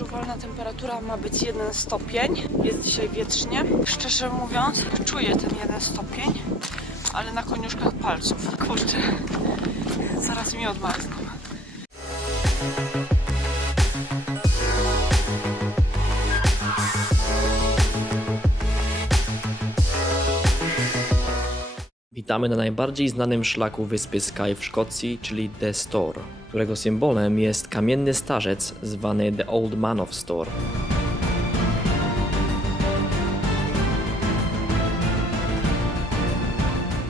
odczuwalna temperatura ma być 1 stopień. Jest dzisiaj wietrznie. Szczerze mówiąc, czuję ten 1 stopień, ale na koniuszkach palców. Kurczę, zaraz mi odmarzną. Witamy na najbardziej znanym szlaku wyspy Skye w Szkocji, czyli The Store, którego symbolem jest kamienny starzec zwany The Old Man of Store.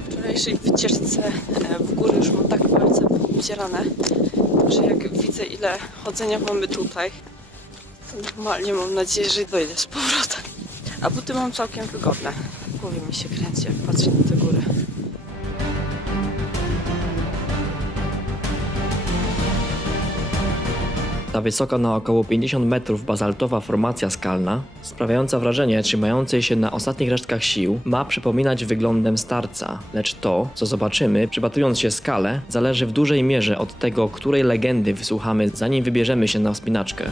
W wczorajszej wycieczce w górę już mam tak palce obcierane, że jak widzę, ile chodzenia mamy tutaj, to normalnie mam nadzieję, że dojdę z powrotem. A buty mam całkiem wygodne. W głowie mi się kręci, jak patrzę na te góry. Ta wysoka na około 50 metrów bazaltowa formacja skalna, sprawiająca wrażenie trzymającej się na ostatnich resztkach sił, ma przypominać wyglądem starca, lecz to, co zobaczymy, przypatrując się skale, zależy w dużej mierze od tego, której legendy wysłuchamy, zanim wybierzemy się na wspinaczkę.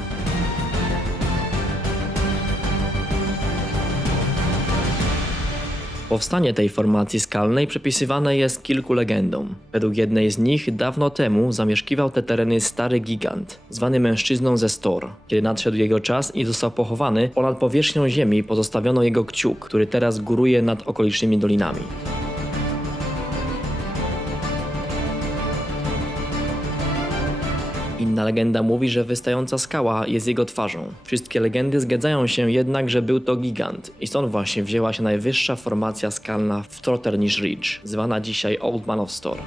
Powstanie tej formacji skalnej przypisywane jest kilku legendom. Według jednej z nich dawno temu zamieszkiwał te tereny stary gigant, zwany mężczyzną ze Store. Kiedy nadszedł jego czas i został pochowany, ponad powierzchnią ziemi pozostawiono jego kciuk, który teraz góruje nad okolicznymi dolinami. Inna legenda mówi, że wystająca skała jest jego twarzą. Wszystkie legendy zgadzają się jednak, że był to gigant i stąd właśnie wzięła się najwyższa formacja skalna w Trotternish Ridge, zwana dzisiaj Old Man of Store.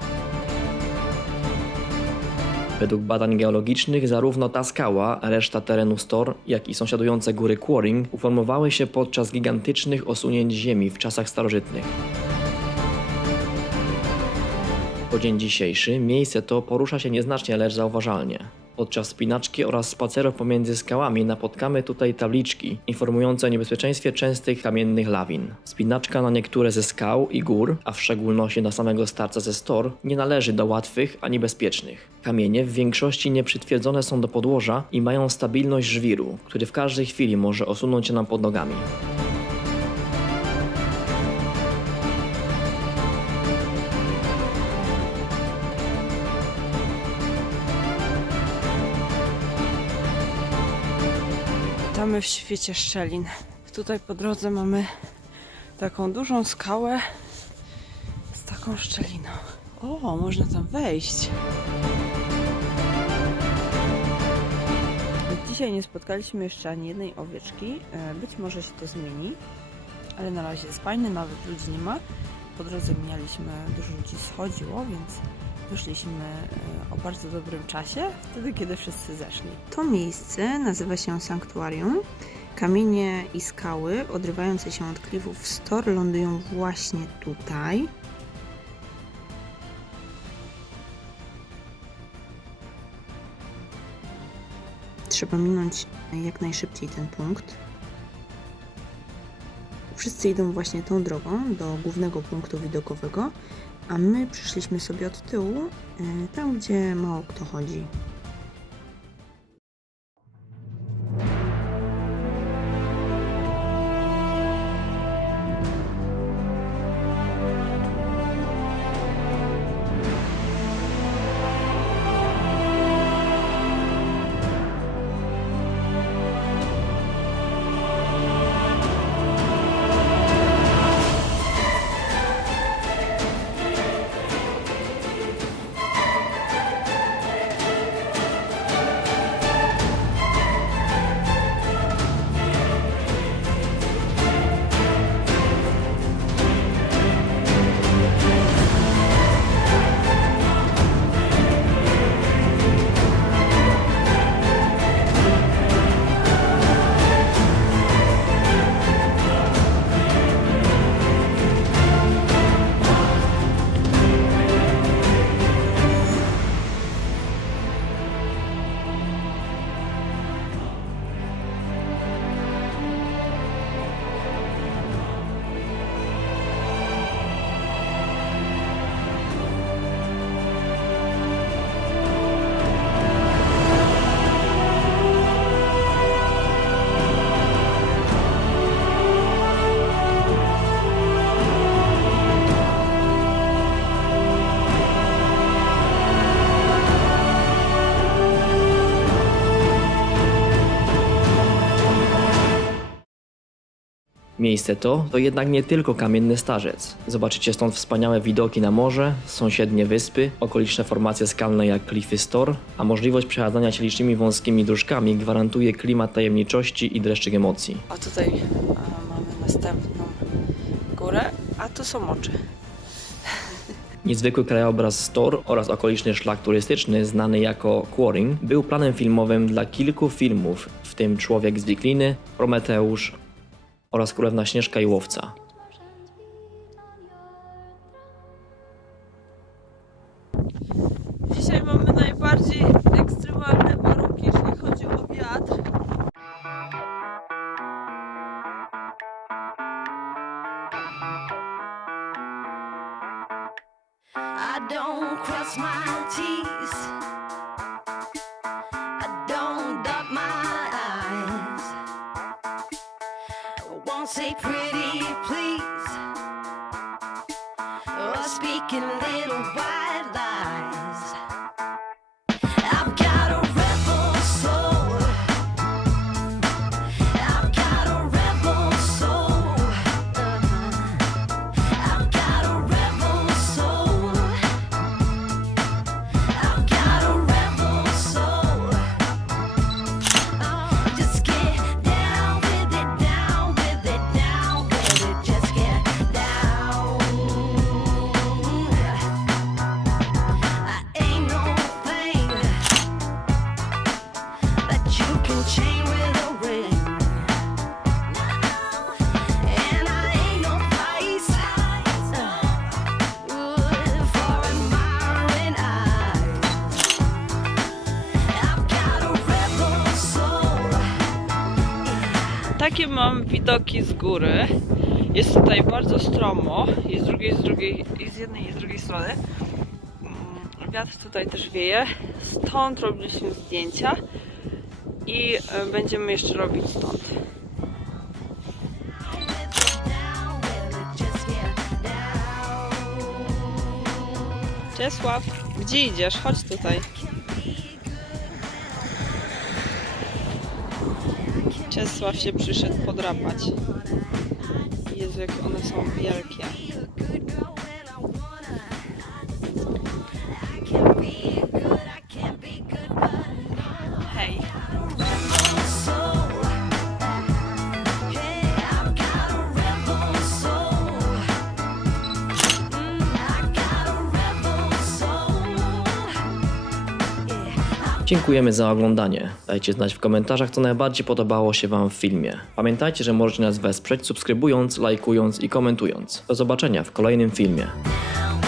Według badań geologicznych zarówno ta skała, reszta terenu Store, jak i sąsiadujące góry Quarrying uformowały się podczas gigantycznych osunięć ziemi w czasach starożytnych. Po dzień dzisiejszy miejsce to porusza się nieznacznie, lecz zauważalnie. Podczas wspinaczki oraz spacerów pomiędzy skałami napotkamy tutaj tabliczki informujące o niebezpieczeństwie częstych kamiennych lawin. Wspinaczka na niektóre ze skał i gór, a w szczególności na samego starca ze Store, nie należy do łatwych ani bezpiecznych. Kamienie w większości nieprzytwierdzone są do podłoża i mają stabilność żwiru, który w każdej chwili może osunąć się nam pod nogami. Witamy w świecie szczelin. Tutaj po drodze mamy taką dużą skałę z taką szczeliną. O, można tam wejść. Dzisiaj nie spotkaliśmy jeszcze ani jednej owieczki. Być może się to zmieni, ale na razie jest fajny, nawet ludzi nie ma. Po drodze mijaliśmy, dużo ludzi schodziło, więc wyszliśmy o bardzo dobrym czasie, wtedy kiedy wszyscy zeszli. To miejsce nazywa się Sanktuarium. Kamienie i skały odrywające się od klifów Store lądują właśnie tutaj. Trzeba minąć jak najszybciej ten punkt. Wszyscy idą właśnie tą drogą do głównego punktu widokowego, a my przyszliśmy sobie od tyłu, tam gdzie mało kto chodzi. Miejsce to jednak nie tylko kamienny starzec. Zobaczycie stąd wspaniałe widoki na morze, sąsiednie wyspy, okoliczne formacje skalne jak Cliffy Store, a możliwość przechadzania się licznymi wąskimi dróżkami gwarantuje klimat tajemniczości i dreszczyk emocji. A tutaj mamy następną górę, a tu są oczy. Niezwykły krajobraz Store oraz okoliczny szlak turystyczny znany jako Quarrying był planem filmowym dla kilku filmów, w tym Człowiek z Wikliny, Prometeusz oraz Królewna Śnieżka i Łowca. Dzisiaj mamy najbardziej ekstremalne warunki, jeśli chodzi o wiatr. I don't cross my T's. I don't dot my I's. I won't say pretty please, or speaking little white lies. I've got a rebel soul. I've got a rebel soul. I've got a rebel soul. I've got a rebel soul. Just get down with it, down with it, down with it. Just get down. I ain't no thing that you can chain with a ring. And I ain't no price for admiring eyes. I've got a rebel soul. Takie mam widoki z góry. Jest tutaj bardzo stromo. Jest z jednej i z drugiej strony. Wiatr tutaj też wieje. Stąd robiliśmy zdjęcia i będziemy jeszcze robić stąd. Down with it, just get down. Czesław, gdzie idziesz? Chodź tutaj. Czesław się przyszedł podrapać. Jezu, jak one są wielkie. Hej. Dziękujemy za oglądanie. Dajcie znać w komentarzach, co najbardziej podobało się Wam w filmie. Pamiętajcie, że możecie nas wesprzeć subskrybując, lajkując i komentując. Do zobaczenia w kolejnym filmie. Down